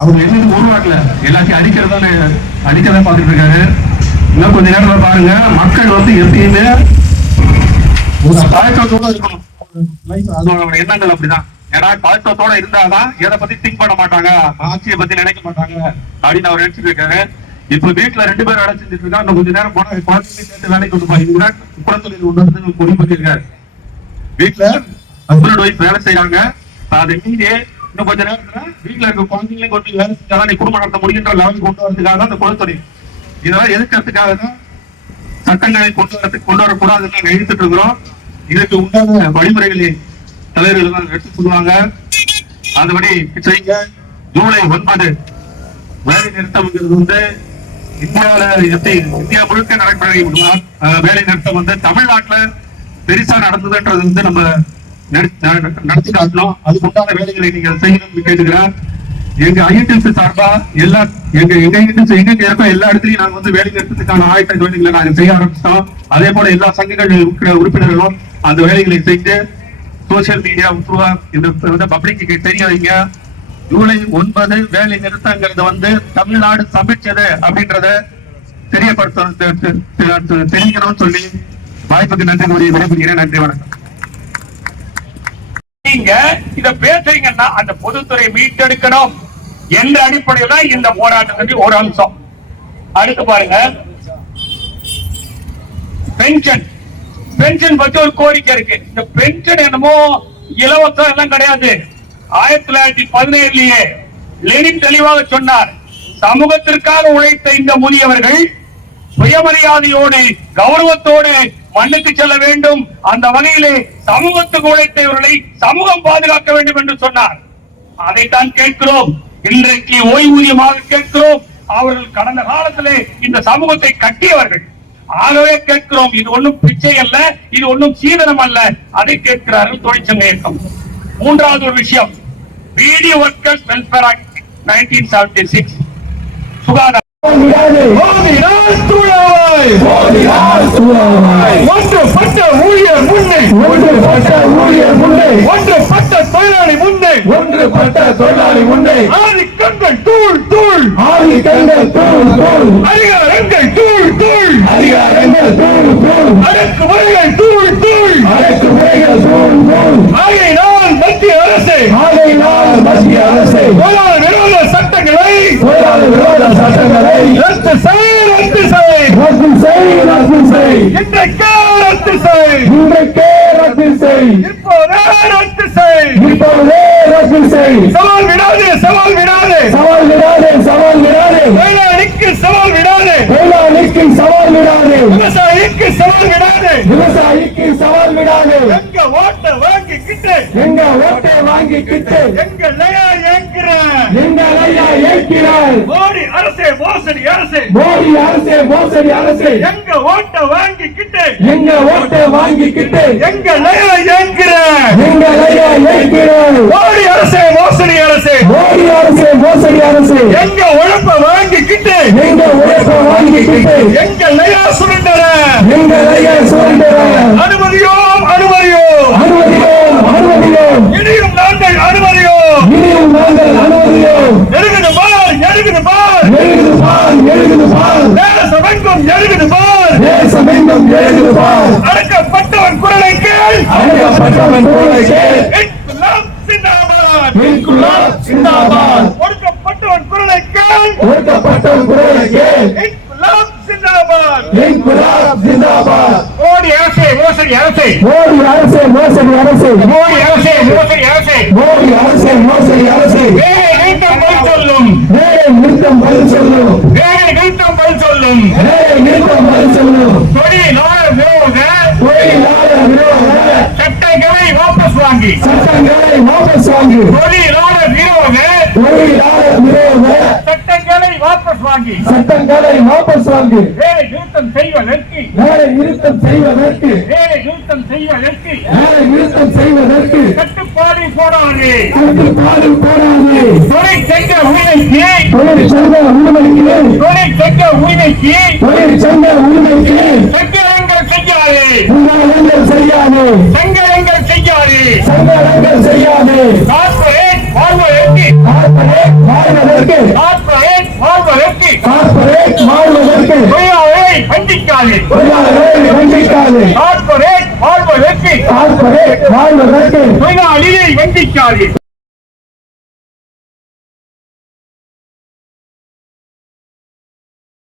அவர் எதுவும் உருவாக்கல? எல்லாத்தையும் அடிக்கிறதானே அடிக்கதான் பார்த்துட்டு இருக்காரு இன்னும் கொஞ்ச நேரத்தில் பாருங்க. மக்கள் வந்து எப்பயுமே ஒரு பழக்கத்தோட இருக்கணும். அதோட எண்ணங்கள் அப்படிதான். ஏன்னா பழக்கத்தோட இருந்தாதான் எதை பத்தி திங்க் பண்ண மாட்டாங்க ஆட்சியை பத்தி நினைக்க மாட்டாங்க அப்படின்னு அவர் நினைச்சிட்டு இருக்காரு. இப்ப வீட்டுல ரெண்டு பேரும் அடைச்சிட்டு இருக்கா இன்னும் கொஞ்ச நேரம் போனா குழந்தைங்க சேர்த்து வேலைக்கு வந்து பாருங்க குளத்தொழில் கொண்டு முடிவு பண்ணிருக்காரு வீட்டுல ஹஸ்பண்ட் ஒய்ஃப் வேலை செய்யறாங்க அதை மீறி இன்னும் கொஞ்ச நேரத்துல வீட்டுல இருக்க குழந்தைங்களையும் கொண்டு வேலை செஞ்சாதான் நீ குடும்பம் நடத்த முடியுன்ற லெவலுக்கு கொண்டு வரதுக்காக தான் அந்த குளத்தொழில் இதெல்லாம் எதிர்க்கிறதுக்காக தான் சட்டங்களை கொண்டு வரத்துக்கு கொண்டு வரக்கூடாதுன்னு நினைத்துட்டு இருக்கிறோம். இதுக்கு உண்டான வழிமுறைகளை தலைவர்கள் எல்லாம் எடுத்து சொல்லுவாங்க அதுபடி செய்யுங்க. ஜூலை ஒன்பது வேலை நிறுத்தம்ங்கிறது வந்து இந்தியாவில எப்படி இந்தியா முழுக்க நடைமுறை வேலை நிறுத்தம் வந்து தமிழ்நாட்டுல பெருசா நடந்ததுன்றது வந்து நம்ம நடத்தி காட்டணும் அதுக்கு உண்டான வேலைகளை நீங்க செய்யணும்னு கேட்டுக்கிறேன் எங்க ஐஎன்டிஎஸ் சார்பா எல்லா எங்க எங்க ஐஎன்டிஎஸ் எங்க இருக்கோ எல்லா இடத்துலயும் நாங்க வந்து வேலை நிறுத்தத்துக்கான ஆயத்த வேலைகளை நாங்க செய்ய ஆரம்பிச்சிட்டோம். அதே போல எல்லா சங்கங்கள் இருக்கிற உறுப்பினர்களும் அந்த வேலைகளை செய்து சோசியல் மீடியா த்ரூவா இந்த பப்ளிக்கு தெரிய வைங்க ஜூலை ஒன்பது வேலை நிறுத்தங்கிறது வந்து தமிழ்நாடு சமைச்சது அப்படின்றத தெரியப்படுத்த தெரிஞ்சணும்னு தெரிவிக்கணும்னு சொல்லி வாய்ப்புக்கு நன்றி கூறி விடைபெறுகிறேன். நன்றி வணக்கம். நீங்க இத பேசுறீங்கன்னா அந்த பொதுத்துறை மீட்டெடுக்கணும் என்ற அடிப்படையில் தான் இந்த போராட்டத்தின் ஒரு அம்சம். அடுத்து பாருங்க. பென்ஷன். பென்ஷன் பத்தி ஒரு கோரிக்கை இருக்கு. இந்த பென்ஷன் என்னமோ இலவசம் எல்லாம் கிடையாது. ஆயிரத்தி தொள்ளாயிரத்தி பதினேழுலயே லெனின் தெளிவாக சொன்னார். சமூகத்திற்காக உழைத்த இந்த முதியவர்கள் சுயமரியாதையோடு கௌரவத்தோடு மண்ணுக்கு செல்ல வேண்டும். அந்த வகையிலே சமூகத்துக்கு உழைத்தவர்களை சமூகம் பாதுகாக்க வேண்டும் என்று சொன்னார். அதைத்தான் கேட்கிறோம். இன்றைக்கு ஓய்வூதியமாக கேட்கிறோம். அவர்கள் கடந்த காலத்திலே இந்த சமூகத்தை கட்டியவர்கள். ஆகவே கேட்கிறோம். இது ஒன்றும் பிச்சை அல்ல இது ஒன்றும் சீதனம் அல்ல. அதை கேட்கிறார்கள் தொழிற்சங்க இயக்கம். மூன்றாவது ஒரு விஷயம். Video workers welfare act nineteen seventy six சுகாதார ஒன்றுபட்ட ஊழியர் முன்னே. ஒன்றுபட்ட ஊழியர் முன்னே. ஒன்றுபட்ட தொழிலாளி முன்னே. ஒன்றுபட்ட தொழிலாளி முன்னே. ஆதி கண்கள் தூள் தூள். ஆதி கண்கள் தூள் தூள். அதிகாரங்கள் இன்றைக்கே ரத்து செய் இன்றைக்கே ரத்து செய் இப்போதே ரத்து செய் இப்பொழுதே ரத்து செய் சவால் விடாதே சவால் விடாதே. சவால் விடாதே சவால் விடாதே. தொழிலாளிக்கு சவால் விடாதே. தொழிலாளிக்கு சவால் விடாதே. விவசாயிக்கு சவால் விடாதே. விவசாயிக்கு சவால் விடாதே. எங்க ஓட்ட வாங்கிக்கிட்டு எங்க ஓட்டை வாங்கிக்கிட்டு எங்க லயா ஏங்கிற எங்கள் ஐயா ஏற்கிறார் மோடி அரசே மோசடி அரசே. மோடி அரசே மோசடி அரசே. எங்க ஓட்ட வாங்கிக்கிட்டு எங்க ஓட்டை வாங்கிக்கிட்டு எங்க லயா ஏங்கிற எங்கள் ஐயா ஏற்கிறார் மோடி அரசே மோசடி அரசே. மோடி அரசே மோசடி அரசே. எங்க உழைப்ப வாங்கிக்கிட்டு எங்க உழைப்பை வாங்கிக்கிட்டு எங்க லயா சுரண்டர ஒடுக்கப்பட்டவன் குரலை கேள் இன்குலாப் ஜிந்தாபாத் மோடி அரசே மோசடி அரசே. மோடி அரசே மோசடி அரசே. மோடி அரசே மோசடி அரசே. மோடி அரசே மோசடி அரசே. வேலை நிறுத்தம் பதில் சொல்லும். வேலை நிறுத்தம் பதில் சொல்லும். வேலை நிறுத்தம் பதில் சொல்லும். வேலை நிறுத்தம் பதில் சொல்லும். தொழிலாளர் விரோத. தொழிலாளர் விரோத. சட்டங்களை வாபஸ் வாங்கி. சட்டங்களை வாபஸ் வாங்கு தொழிலாளர் விரோத தொழிலாளர் விரோத சட்டங்களை வாபஸ் வாங்கி சட்டங்களை வாபஸ் வாங்கு. வேலை நிறுத்தம் செய்வதற்கு. வேலை நிறுத்தம் செய்வதற்கு. வேலை நிறுத்தம் செய்வதற்கு. வேலை நிறுத்தம் செய்வதற்கு. கட்டுப்பாடு போடாது. கட்டுப்பாடு போடாது. உரிமைக்கு. உரிமைக்கு. உரிமைக்கு. உரிமைக்கு. செய்யாது. செய்யாது. செய்யாது. வாழ்வதற்கு. வாழ்வதற்கு. கார்ப்பரேட் வாழ்வதற்கு கார்ப்பரேட் வாழ்வதற்கு தொழிலாளர்களை வஞ்சிக்காது தொழிலாளர்களை வஞ்சிக்காது கார்ப்பரேட் வாழ்வதற்கு கார்ப்பரேட் வாழ்வதற்கு தொழிலாளியை வஞ்சிக்காது